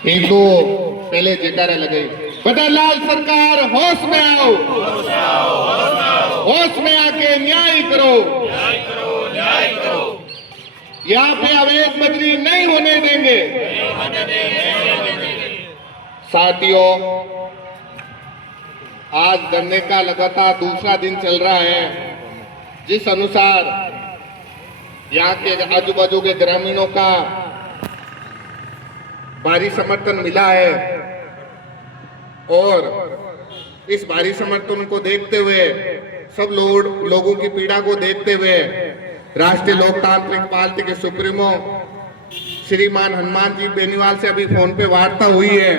हिंदू पहले जयकारा लगाई, बटालाल सरकार होश में आओ, होश में आके न्याय करो, यहाँ पे अवैध बजरी नहीं होने देंगे। साथियों, आज धरने का लगातार दूसरा दिन चल रहा है, जिस अनुसार यहाँ के आजू बाजू के ग्रामीणों का भारी समर्थन मिला है और इस भारी समर्थन को देखते हुए, सब लोगों की पीड़ा को देखते हुए राष्ट्रीय लोकतांत्रिक पार्टी के सुप्रीमो श्रीमान हनुमान जी बेनीवाल से अभी फोन पे वार्ता हुई है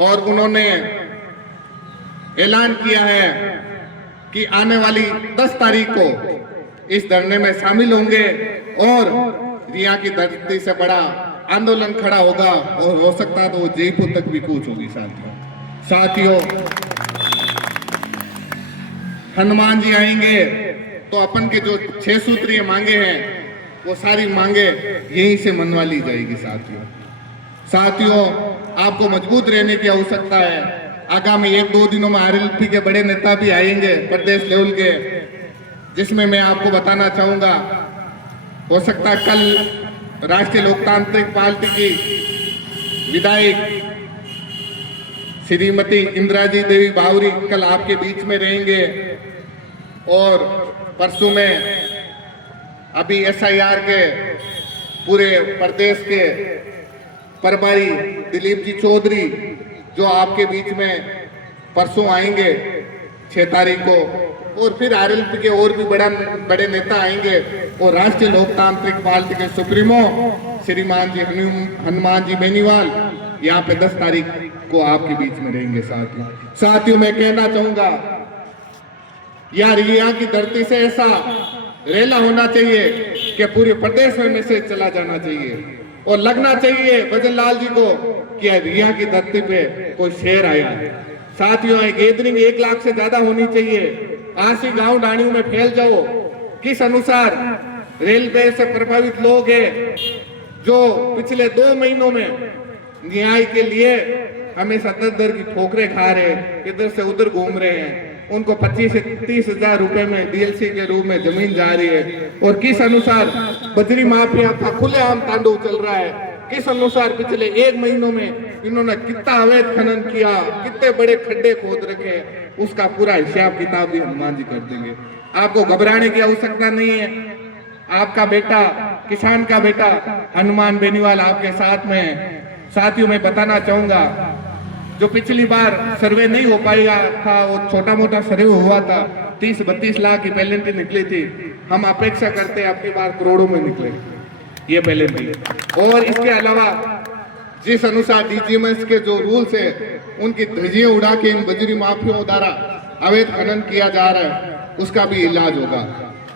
और उन्होंने ऐलान किया है कि आने वाली 10 तारीख को इस धरने में शामिल होंगे और रिया की धरती से बड़ा आंदोलन खड़ा होगा और हो सकता है तो वो जयपुर तक भी कूच होगी। साथियों, हनुमान जी आएंगे तो अपन के जो 6 सूत्रीय मांगे हैं वो सारी मांगे यहीं से मनवा ली जाएगी। साथियों, आपको मजबूत रहने की आवश्यकता है। आगामी 1-2 दिनों में आरएलपी के बड़े नेता भी आएंगे प्रदेश लेवल के, जिसमें मैं आपको बताना चाहूंगा, हो सकता है कल राष्ट्रीय लोकतांत्रिक पार्टी की विधायक श्रीमती इंदिराजी देवी बावरी कल आपके बीच में रहेंगे और परसों में अभी SIR के पूरे प्रदेश के प्रभारी दिलीप जी चौधरी जो आपके बीच में परसों आएंगे 6 तारीख को, और फिर आरएलपी के और भी बड़े नेता आएंगे और राष्ट्रीय लोकतांत्रिक पार्टी के सुप्रीमो श्रीमान जी हनुमान जी बेनीवाल यहाँ पे 10 तारीख को आपके बीच में रहेंगे। साथियों, मैं कहना चाहूंगा यार, यहाँ की धरती से ऐसा रेला होना चाहिए कि पूरे प्रदेश में मैसेज चला जाना चाहिए और लगना चाहिए भजन लाल जी को कि रिया की धरती पे कोई शेर आया है। साथियों, गैदरिंग 1 लाख से ज्यादा होनी चाहिए। आज ही गांव डाणियों में फैल जाओ। किस अनुसार रेलवे से प्रभावित लोग हैं जो पिछले 2 महीनों में न्याय के लिए हमेशा दर की ठोकरें खा रहे हैं, इधर से उधर घूम रहे हैं, उनको 25 से 30 हजार रुपए में DLC के रूप में जमीन जा रही है। और किस अनुसार बजरी माफिया का खुलेआम तांडव चल रहा है, किस अनुसार पिछले 1 महीनों में इन्होंने कितना अवैध खनन किया, कितने बड़े खड्डे खोद रखे, उसका पूरा हिसाब किताब भी हनुमान जी कर देंगे। आपको घबराने की आवश्यकता नहीं है। आपका बेटा, किसान का बेटा हनुमान बेनीवाल आपके साथ में है। साथियों, मैं बताना चाहूंगा, जो पिछली बार सर्वे नहीं हो पाया था, वो छोटा मोटा सर्वे हुआ था, 30-32 लाख की पेनल्टी निकली थी। हम अपेक्षा करते हैं आपकी बार करोड़ों में निकले ये पेनल्टी। और इसके अलावा जिस अनुसार DGMS के जो रूल्स है उनकी धज्जियां उड़ा के इन बजरी माफियों द्वारा अवैध खनन किया जा रहा है, उसका भी इलाज होगा।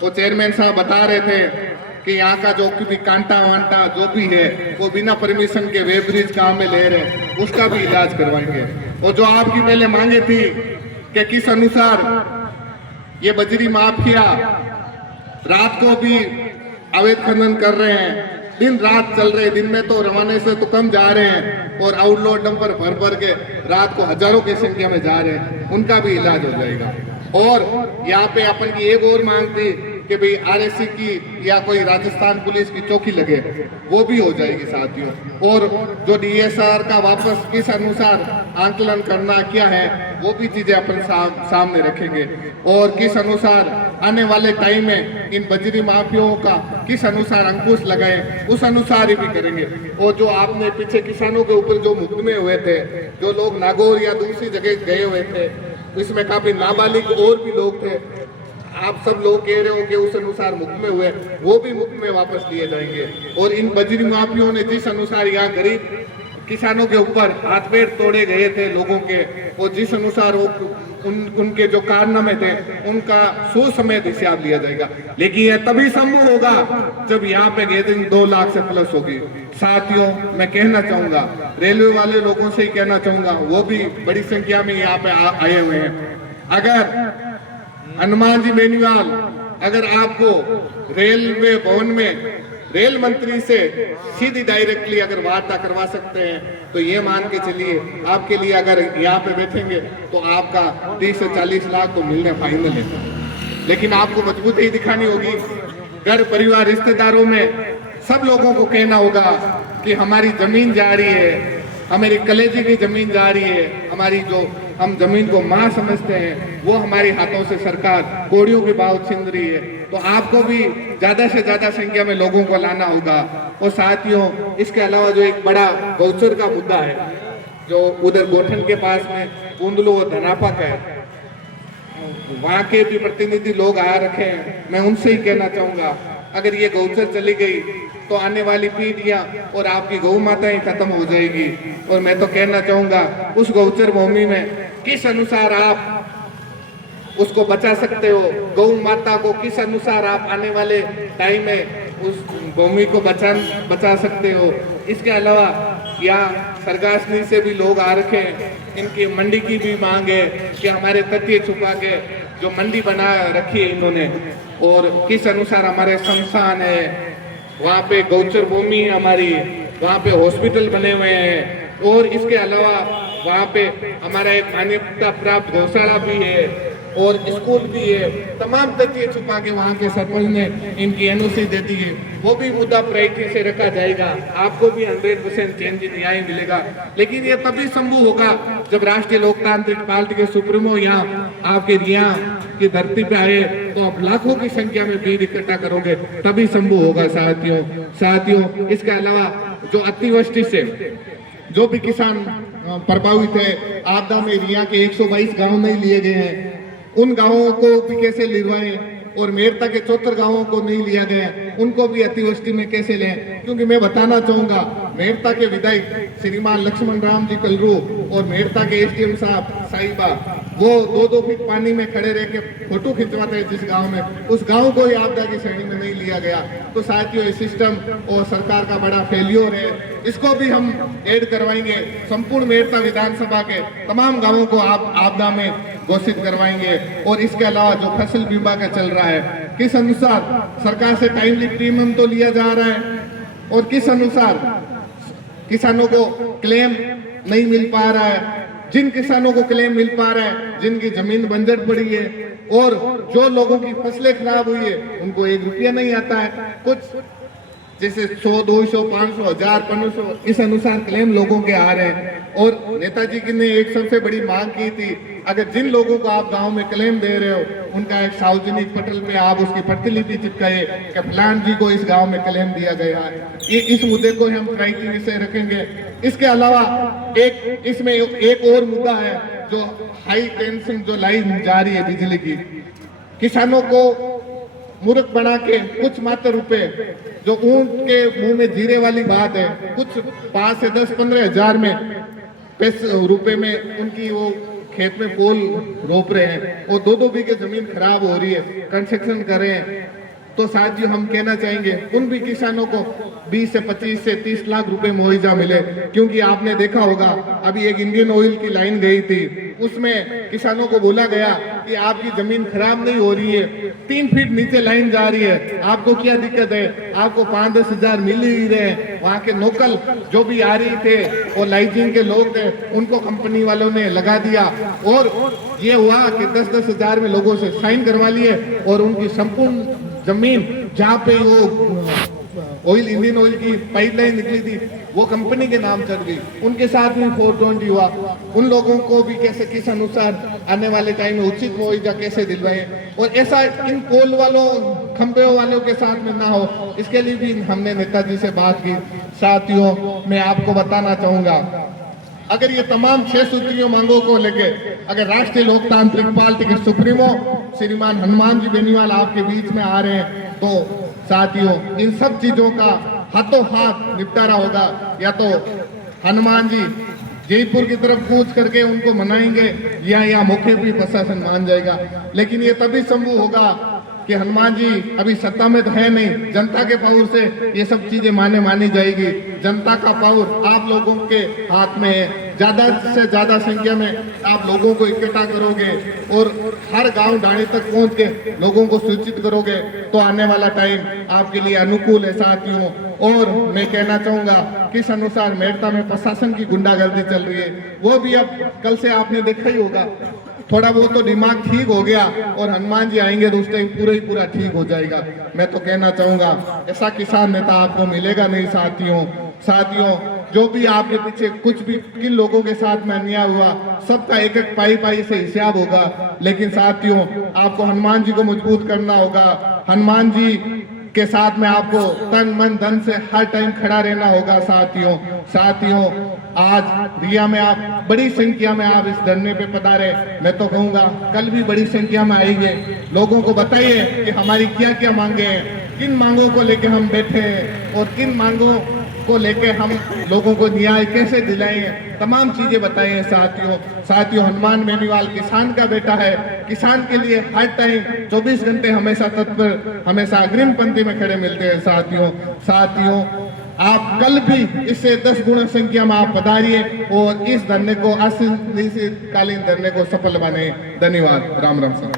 वो चेयरमैन साहब बता रहे थे कि यहाँ का जो भी कांटा वांटा जो भी है वो बिना परमिशन के वेब ब्रिज काम में ले रहे, उसका भी इलाज करवाएंगे। और जो आपकी पहले मांगे थी कि किस अनुसार ये बजरी माफिया रात को भी अवैध खनन कर रहे हैं, दिन रात चल रहे, दिन में तो रवाने से तो कम जा रहे हैं और आउटलोड डंपर भर भर के रात को हजारों की संख्या में जा रहे हैं, उनका भी इलाज हो जाएगा। और यहाँ पे अपन की एक और मांग थी कि भाई RSC की या कोई राजस्थान पुलिस की चौकी लगे, वो भी हो जाएगी। साथियों, और जो DSR का वापस किस अनुसार आंकलन करना क्या है, वो भी चीजें अपन सामने रखेंगे। और किस अनुसार आने वाले टाइम में इन बजरी माफियाओं का किस अनुसार अंकुश लगाए, उस अनुसार ही भी करेंगे। और जो आपने पीछे किसानों के ऊपर जो मुकदमे हुए थे, जो लोग नागौर या दूसरी जगह गए हुए थे, इसमें काफी नाबालिग और भी लोग थे, आप सब लोग कह रहे हो कि उस अनुसार मुकदमे हुए, वो भी मुकदमे वापस लिए जाएंगे। और इन बजरी माफियों ने जिस अनुसार यहाँ गरीब किसानों के ऊपर हाथ पैर तोड़े गए थे लोगों के, और जिस अनुसार वो उनके जो कारनामे थे उनका सुसमेत हिसाब लिया जाएगा। लेकिन यह तभी संभव होगा जब यहाँ पे गैदरिंग 2 लाख से प्लस होगी। साथियों, मैं कहना चाहूंगा, रेलवे वाले लोगों से ही कहना चाहूंगा, वो भी बड़ी संख्या में यहाँ पे आए हुए हैं। अगर हनुमान जी बेनीवाल, अगर आपको रेलवे भवन में रेल मंत्री से सीधी डायरेक्टली अगर वार्ता करवा सकते हैं तो ये मान के चलिए आपके लिए अगर यहाँ पे बैठेंगे तो आपका 30 से 40 लाख तो मिलने फाइनल है। लेकिन आपको मजबूती दिखानी होगी, घर परिवार रिश्तेदारों में सब लोगों को कहना होगा कि हमारी जमीन जा रही है, हमारी कलेजे की जमीन जा रही है, हमारी जो हम जमीन को मां समझते हैं वो हमारे हाथों से सरकार कोड़ियों के भाव छीन रही है। तो आपको भी ज्यादा से ज्यादा संख्या में लोगों को लाना होगा। और साथियों, इसके अलावा जो एक बड़ा गौचर का मुद्दा है जो उधर गोठन के पास में कुंदलो और धनापक है, वहां के भी प्रतिनिधि लोग आ रखे हैं। मैं उनसे ही कहना चाहूंगा अगर ये गौचर चली गई तो आने वाली पीढ़ियां और आपकी गौ माताएं खत्म हो जाएगी। और मैं तो कहना चाहूंगा उस गौचर भूमि में किस अनुसार आप उसको बचा सकते हो, गौ माता को किस अनुसार आप आने वाले टाइम में उस भूमि को बचा सकते हो। इसके अलावा यहाँ सरगासनी से भी लोग आ रखे हैं, इनकी मंडी की भी मांग है कि हमारे तथ्य छुपा के जो मंडी बना रखी है इन्होंने, और किस अनुसार हमारे संस्थान है, वहाँ पे गौचर भूमि हमारी, वहाँ पे हॉस्पिटल बने हुए हैं, और इसके अलावा वहाँ पे हमारा एक मान्यता प्राप्त गौशाला भी है और स्कूल भी है। तमाम तथ्य छुपा के वहाँ के सरपंच ने इनकी एनओसी दे दी है, वो भी मुद्दा प्रायोरिटी से रखा जाएगा। आपको भी 100% चेंज न्याय मिलेगा। लेकिन ये तभी संभव होगा जब राष्ट्रीय लोकतांत्रिक पार्टी के सुप्रीमो यहाँ आपके रिया की धरती पे आए, तो आप लाखों की संख्या में भीड़ इकट्ठा करोगे तभी संभव होगा। साथियों, इसके अलावा जो अतिवृष्टि से जो भी किसान प्रभावित है, आपदा में रिया के 122 गांव नहीं लिए गए हैं, उन गांवों को भी कैसे लिरवाएं, और मेरता के 74 गांवों को नहीं लिया गया, उनको भी अतिवृष्टि में कैसे लें। क्योंकि मैं बताना चाहूंगा मेरता के विधायक श्रीमान लक्ष्मण राम जी कलरू और मेरता के एसडीएम साहब साहिबा, वो 2-2 फीट पानी में खड़े रह के फोटो खिंचवाते हैं जिस गांव में, उस गांव को ही आपदा की श्रेणी में नहीं लिया गया। तो साथियों, ये सिस्टम और सरकार का बड़ा फेल्योर है, इसको भी हम ऐड करवाएंगे। संपूर्ण मेरता विधानसभा के तमाम गांवों को आप आपदा में घोषित करवाएंगे। और इसके अलावा जो फसल बीमा का चल रहा है, किस अनुसार सरकार से टाइमली प्रीमियम तो लिया जा रहा है और किस अनुसार किसानों को क्लेम नहीं मिल पा रहा है। जिन किसानों को क्लेम मिल पा रहा है, जिनकी जमीन बंजर पड़ी है और जो लोगों की फसलें खराब हुई है, उनको 1 रुपया नहीं आता है। कुछ जैसे 100, 200, 500, 1000, 1500 इस अनुसार क्लेम लोगों के आ रहे हैं। और नेताजी की ने एक सबसे बड़ी मांग की थी, अगर जिन लोगों को आप गांव में क्लेम दे रहे हो, उनका एक सार्वजनिक पटल पे आप उसकी प्रतिलिपि चिपकाए कि फलान जी को इस गांव में क्लेम दिया गया है। ये इस मुद्दे को हम प्रायोरिटी से रखेंगे। इसके अलावा एक इसमें एक और मुद्दा है जो हाई टेंशन जो लाइन जा रही है बिजली की, किसानों को मूर्ख बना के कुछ मात्र रुपए, जो ऊंट के मुंह में जीरे वाली बात है, कुछ 5 से 10-15 हजार में रुपए में उनकी वो खेत में पोल रोप रहे हैं और 2-2 बीघे जमीन खराब हो रही है, कंस्ट्रक्शन कर रहे हैं। तो साथियों, हम कहना चाहेंगे उन भी किसानों को 20 से 25 से 30 लाख रुपए मुआवजा मिले। क्योंकि आपने देखा होगा अभी एक इंडियन ऑयल की लाइन गई थी, उसमें किसानों को बोला गया कि आपकी जमीन खराब नहीं हो रही है, 3 फीट नीचे लाइन जा रही है, आपको क्या दिक्कत है, आपको 5-10 हजार मिल ही रहे हैं। वहाँ के लोकल जो भी आ रही थे और लाइटिंग के लोग थे, उनको कंपनी वालों ने लगा दिया और ये हुआ कि 10-10 हजार में लोगों से साइन करवा लिए और उनकी संपूर्ण जमीन जहाँ पे वो ऑयल, इंडियन ऑयल की पाइपलाइन निकली थी, वो कंपनी के नाम चढ़ गई। उनके साथ भी 420 हुआ। उन लोगों को भी कैसे किस अनुसार आने वाले टाइम में उचित मुआवजा कैसे दिलवाए, और ऐसा इन पोल वालों, खंबे वालों के साथ में ना हो, इसके लिए भी हमने नेताजी से बात की। साथियों, मैं आपको बताना चाहूंगा, अगर ये तमाम 6 सूत्रीय मांगों को लेके अगर राष्ट्रीय लोकतांत्रिक पार्टी के सुप्रीमो श्रीमान हनुमान जी बेनीवाल आपके बीच में आ रहे हैं, तो साथियों, इन सब चीजों का हाथों हाथ निपटारा होगा। या तो हनुमान जी जयपुर की तरफ कूच करके उनको मनाएंगे या मौके पर प्रशासन मान जाएगा। लेकिन ये तभी संभव होगा कि हनुमान जी अभी सत्ता में तो है नहीं, जनता के पावर से ये सब चीजें मानी जाएगी। जनता का पावर आप लोगों के हाथ में है। ज्यादा से ज्यादा संख्या में आप लोगों को इकट्ठा करोगे और हर गांव ढाणी तक पहुंच के लोगों को सूचित करोगे तो आने वाला टाइम आपके लिए अनुकूल है साथियों। और मैं कहना चाहूंगा किस अनुसार मेड़ता में प्रशासन की गुंडागर्दी चल रही है, वो भी अब कल से आपने देखा ही होगा, थोड़ा बहुत तो दिमाग ठीक हो गया और हनुमान जी आएंगे तो उस टाइम पूरा ही पूरा ठीक हो जाएगा। मैं तो कहना चाहूंगा ऐसा किसान नेता आपको मिलेगा नहीं साथियों। जो भी आपके पीछे कुछ भी किन लोगों के साथ में अन्याय हुआ, सबका एक एक पाई से हिसाब होगा। लेकिन साथियों आपको हनुमान जी को मजबूत करना होगा। हनुमान जी के साथ में आपको तन मन धन से हर टाइम खड़ा रहना होगा साथियों। आज रिया में आप बड़ी संख्या में आप इस धरने पे पधारे। मैं तो कहूंगा कल भी बड़ी संख्या में आएंगे। लोगों को बताइए कि हमारी क्या क्या मांगे हैं, किन मांगों को लेके हम बैठे हैं और किन मांगों को लेके हम लोगों को न्याय कैसे दिलाएंगे, तमाम चीजें बताइए साथियों। हनुमान बेनीवाल किसान का बेटा है, किसान के लिए हर टाइम 24 घंटे हमेशा तत्पर, हमेशा अग्रिम पंक्ति में खड़े मिलते हैं साथियों। आप कल भी इससे 10 गुना संख्या में आप पधारिए और इस धरने को अनिश्चितकालीन धरने को सफल बने। धन्यवाद। राम राम सर।